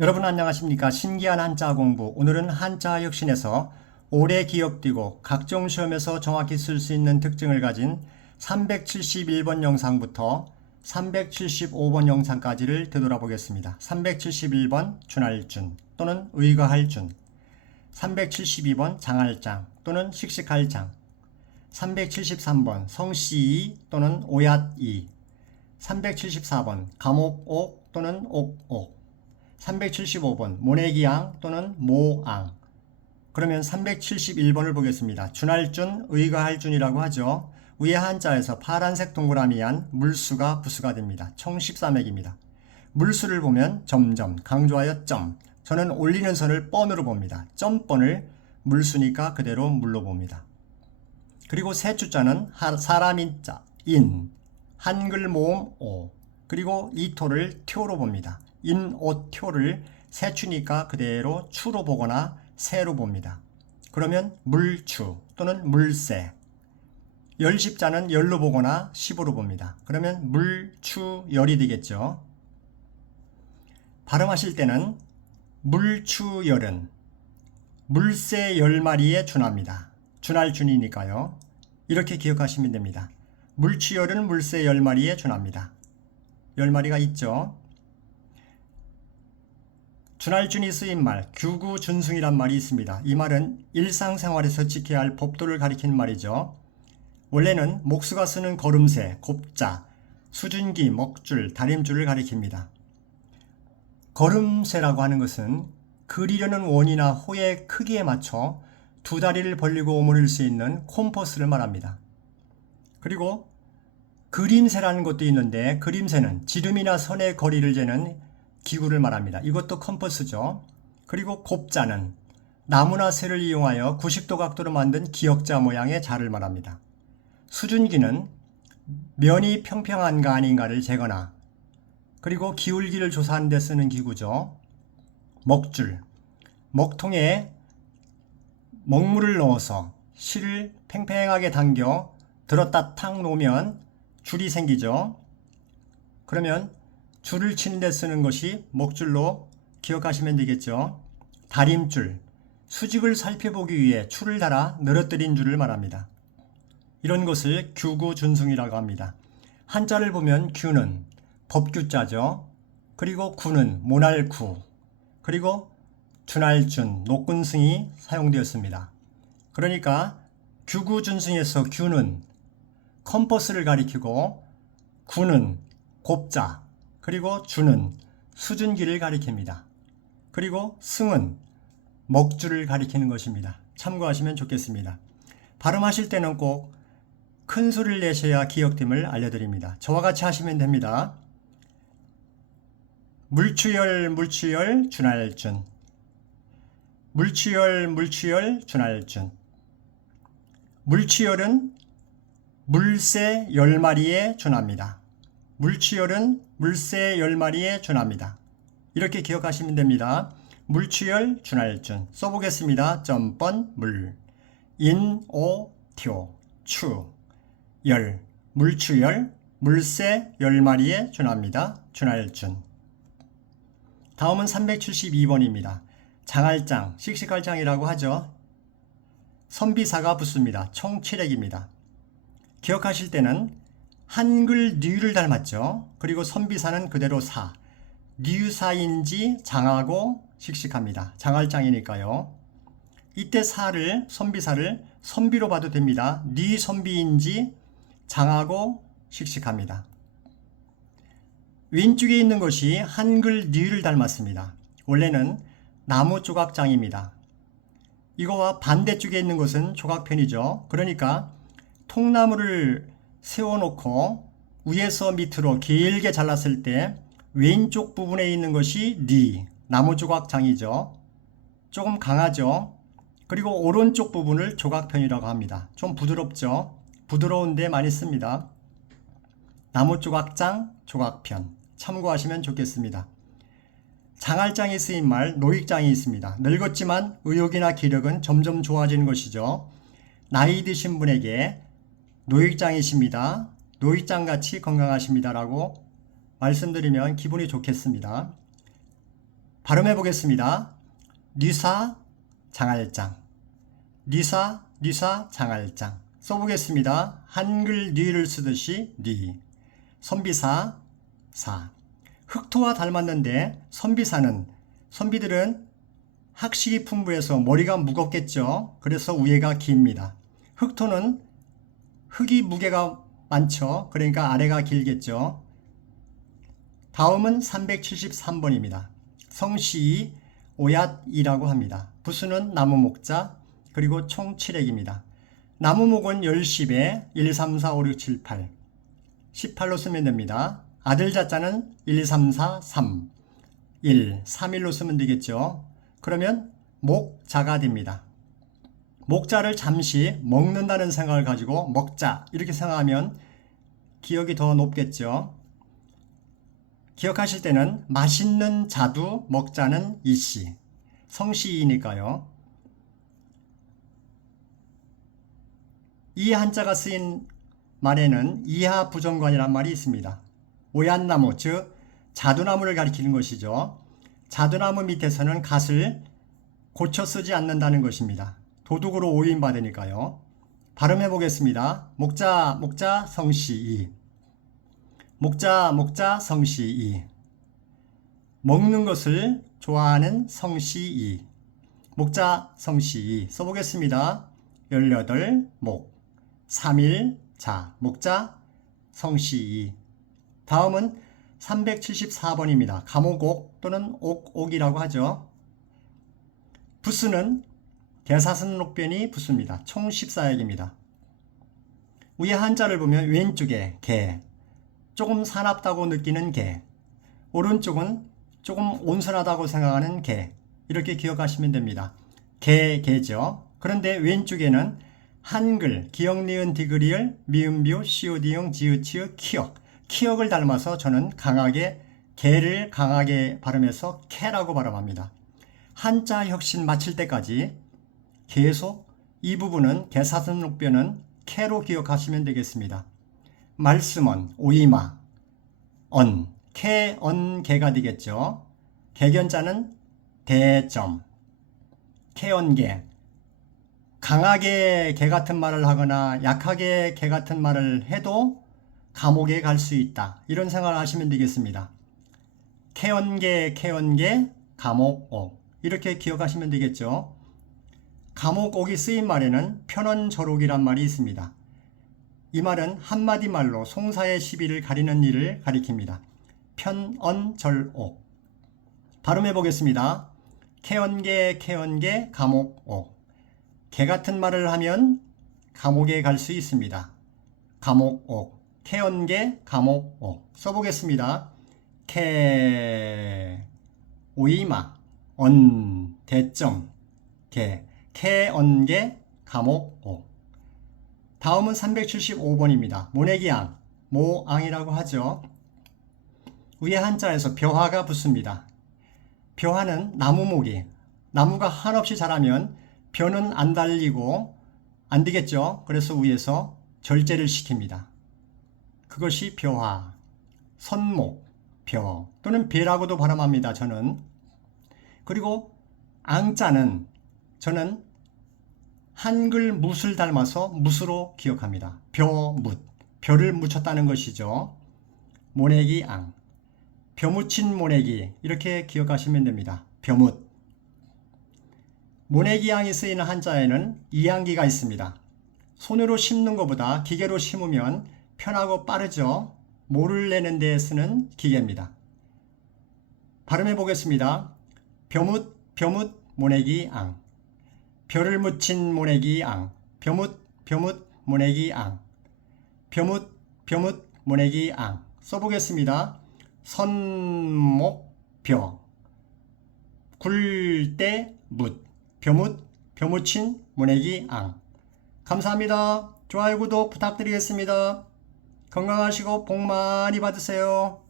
여러분 안녕하십니까? 신기한 한자 공부. 오늘은 한자 혁신에서 오래 기억되고 각종 시험에서 정확히 쓸 수 있는 특징을 가진 371번 영상부터 375번 영상까지를 되돌아보겠습니다. 371번 준할준 또는 의거할준, 372번 장할장 또는 씩씩할장, 373번 성씨이 또는 오얏이, 374번 감옥옥 또는 옥옥, 375번 모내기양 또는 모앙. 그러면 371번을 보겠습니다. 준할준, 의거할준이라고 하죠. 위에 한자에서 파란색 동그라미한 물수가 부수가 됩니다. 총 13액입니다. 물수를 보면 점점, 강조하여 점. 저는 올리는 선을 뻔으로 봅니다. 점번을 물수니까 그대로 물로 봅니다. 그리고 세 주자는 사람인 자, 인, 한글 모음 오, 그리고 이 토를 튀오로 봅니다. 인오토를 세추니까 그대로 추로 보거나 세로 봅니다. 그러면 물추 또는 물세. 열십자는 열로 보거나 십으로 봅니다. 그러면 물추열이 되겠죠. 발음하실 때는 물추열은 물세 10마리에 준합니다. 준할준이니까요. 이렇게 기억하시면 됩니다. 물추열은 물세 10마리에 준합니다. 10마리가 있죠. 준할준이 쓰인 말, 규구준승이란 말이 있습니다. 이 말은 일상생활에서 지켜야 할 법도를 가리키는 말이죠. 원래는 목수가 쓰는 걸음새, 곱자, 수준기, 먹줄, 다림줄을 가리킵니다. 걸음새라고 하는 것은 그리려는 원이나 호의 크기에 맞춰 두 다리를 벌리고 오므릴 수 있는 콤퍼스를 말합니다. 그리고 그림새라는 것도 있는데 그림새는 지름이나 선의 거리를 재는 기구를 말합니다. 이것도 컴퍼스죠. 그리고 곱자는 나무나 쇠를 이용하여 90도 각도로 만든 기역자 모양의 자를 말합니다. 수준기는 면이 평평한가 아닌가를 재거나 그리고 기울기를 조사하는 데 쓰는 기구죠. 먹줄, 먹통에 먹물을 넣어서 실을 팽팽하게 당겨 들었다 탁 놓으면 줄이 생기죠. 그러면 줄을 치는 데 쓰는 것이 먹줄로 기억하시면 되겠죠. 다림줄, 수직을 살펴보기 위해 줄을 달아 늘어뜨린 줄을 말합니다. 이런 것을 규구준승이라고 합니다. 한자를 보면 규는 법규자죠. 그리고 구는 모날구, 그리고 준할준, 녹군승이 사용되었습니다. 그러니까 규구준승에서 규는 컴퍼스를 가리키고 구는 곱자, 그리고 준은 수준기를 가리킵니다. 그리고 승은 먹줄을 가리키는 것입니다. 참고하시면 좋겠습니다. 발음하실 때는 꼭 큰 소리를 내셔야 기억됨을 알려드립니다. 저와 같이 하시면 됩니다. 물추열 물추열 준할준, 물추열 물추열 준할준. 물추열은 물새 10마리에 준합니다. 물추열은 물새 10마리에 준합니다. 이렇게 기억하시면 됩니다. 물추열 준할준 써보겠습니다. 점번 물, 인, 오, 튀오, 추, 열, 물추열, 물새 10마리에 준합니다. 준할준. 다음은 372번입니다. 장할장, 씩씩할장이라고 하죠. 선비사가 붙습니다. 총 7액입니다. 기억하실 때는 한글 니을 닮았죠. 그리고 선비사는 그대로 사, 니유사인지 장하고 씩씩합니다. 장할장이니까요. 이때 사를, 선비사를 선비로 봐도 됩니다. 니 선비인지 장하고 씩씩합니다. 왼쪽에 있는 것이 한글 니을 닮았습니다. 원래는 나무 조각장입니다. 이거와 반대쪽에 있는 것은 조각편이죠. 그러니까 통나무를 세워놓고 위에서 밑으로 길게 잘랐을 때 왼쪽 부분에 있는 것이 니, 나무 조각장이죠. 조금 강하죠. 그리고 오른쪽 부분을 조각편이라고 합니다. 좀 부드럽죠. 부드러운데 많이 씁니다. 나무 조각장, 조각편 참고하시면 좋겠습니다. 장할장이 쓰인 말 노익장이 있습니다. 늙었지만 의욕이나 기력은 점점 좋아지는 것이죠. 나이 드신 분에게 노익장이십니다. 노익장같이 건강하십니다 라고 말씀드리면 기분이 좋겠습니다. 발음해 보겠습니다. 뉘사 장알장, 뉘사 장알장 써보겠습니다. 한글 뉘를 쓰듯이 뉘, 선비사 사. 흑토와 닮았는데 선비들은 학식이 풍부해서 머리가 무겁겠죠. 그래서 위에가 깁니다. 흑토는 흙이 무게가 많죠. 그러니까 아래가 길겠죠. 다음은 373번입니다. 성씨 오얏이라고 합니다. 부수는 나무 목자, 그리고 총 7액입니다. 나무목은 10에 1, 3, 4, 5, 6, 7, 8 18로 쓰면 됩니다. 아들 자자는 1, 3, 4, 3 1, 3일로 쓰면 되겠죠. 그러면 목자가 됩니다. 목자를 잠시 먹는다는 생각을 가지고 먹자 이렇게 생각하면 기억이 더 높겠죠. 기억하실 때는 맛있는 자두 먹자는 이씨, 성씨이니까요. 이 한자가 쓰인 말에는 이하 부정관이란 말이 있습니다. 오얏나무, 즉 자두나무를 가리키는 것이죠. 자두나무 밑에서는 갓을 고쳐 쓰지 않는다는 것입니다. 도둑으로 오인받으니까요. 발음해 보겠습니다. 목자 성씨이, 목자 성씨이. 먹는 것을 좋아하는 성씨이, 목자 성씨이 써보겠습니다. 18목 3일 자, 목자 성씨이. 다음은 374번입니다. 감옥옥 또는 옥옥이라고 하죠. 부수는 개사슴록변이 부수입니다. 총 14액입니다. 위에 한자를 보면 왼쪽에 개, 조금 사납다고 느끼는 개, 오른쪽은 조금 온순하다고 생각하는 개, 이렇게 기억하시면 됩니다. 개죠. 그런데 왼쪽에는 한글, 기역, 니은, 디귿, 미음, 비읍, 시옷, 이응, 지읒, 치읓, 키역을 닮아서 저는 개를 강하게 발음해서 캐라고 발음합니다. 한자 혁신 마칠 때까지 계속 이 부분은 개사슴록변은 캐로 기억하시면 되겠습니다. 말씀은 오이마, 개가 되겠죠. 개견자는 대점, 개언개. 강하게 개 같은 말을 하거나 약하게 개 같은 말을 해도 감옥에 갈 수 있다. 이런 생각을 하시면 되겠습니다. 개언개, 감옥옥. 이렇게 기억하시면 되겠죠. 감옥옥이 쓰인 말에는 편언절옥이란 말이 있습니다. 이 말은 한마디 말로 송사의 시비를 가리는 일을 가리킵니다. 편언절옥. 발음해 보겠습니다. 개언개, 감옥옥. 개 같은 말을 하면 감옥에 갈 수 있습니다. 감옥옥. 개언개, 감옥옥. 써보겠습니다. 오이마, 대점, 개언개, 감옥옥. 다음은 375번입니다. 모내기앙, 모앙이라고 하죠. 위에 한자에서 벼화가 붙습니다. 벼화는 나무목이, 나무가 한없이 자라면 벼는 안 달리고 안 되겠죠. 그래서 위에서 절제를 시킵니다. 그것이 벼화, 선목, 벼 또는 배라고도 발음합니다. 저는. 그리고 앙자는 저는 한글 묻을 닮아서 묻으로 기억합니다. 벼묻, 벼를 묻혔다는 것이죠. 모내기 앙, 벼 묻힌 모내기 이렇게 기억하시면 됩니다. 벼묻. 모내기 앙이 쓰이는 한자에는 이항기가 있습니다. 손으로 심는 것보다 기계로 심으면 편하고 빠르죠. 모를 내는 데 쓰는 기계입니다. 발음해 보겠습니다. 벼묻 모내기 앙, 벼를 묻힌 모내기 앙, 벼묻 모내기 앙, 벼묻 모내기 앙. 써보겠습니다. 선목 벼, 굴 때 묻, 벼묻 묻힌 모내기 앙. 감사합니다. 좋아요 구독 부탁드리겠습니다. 건강하시고 복 많이 받으세요.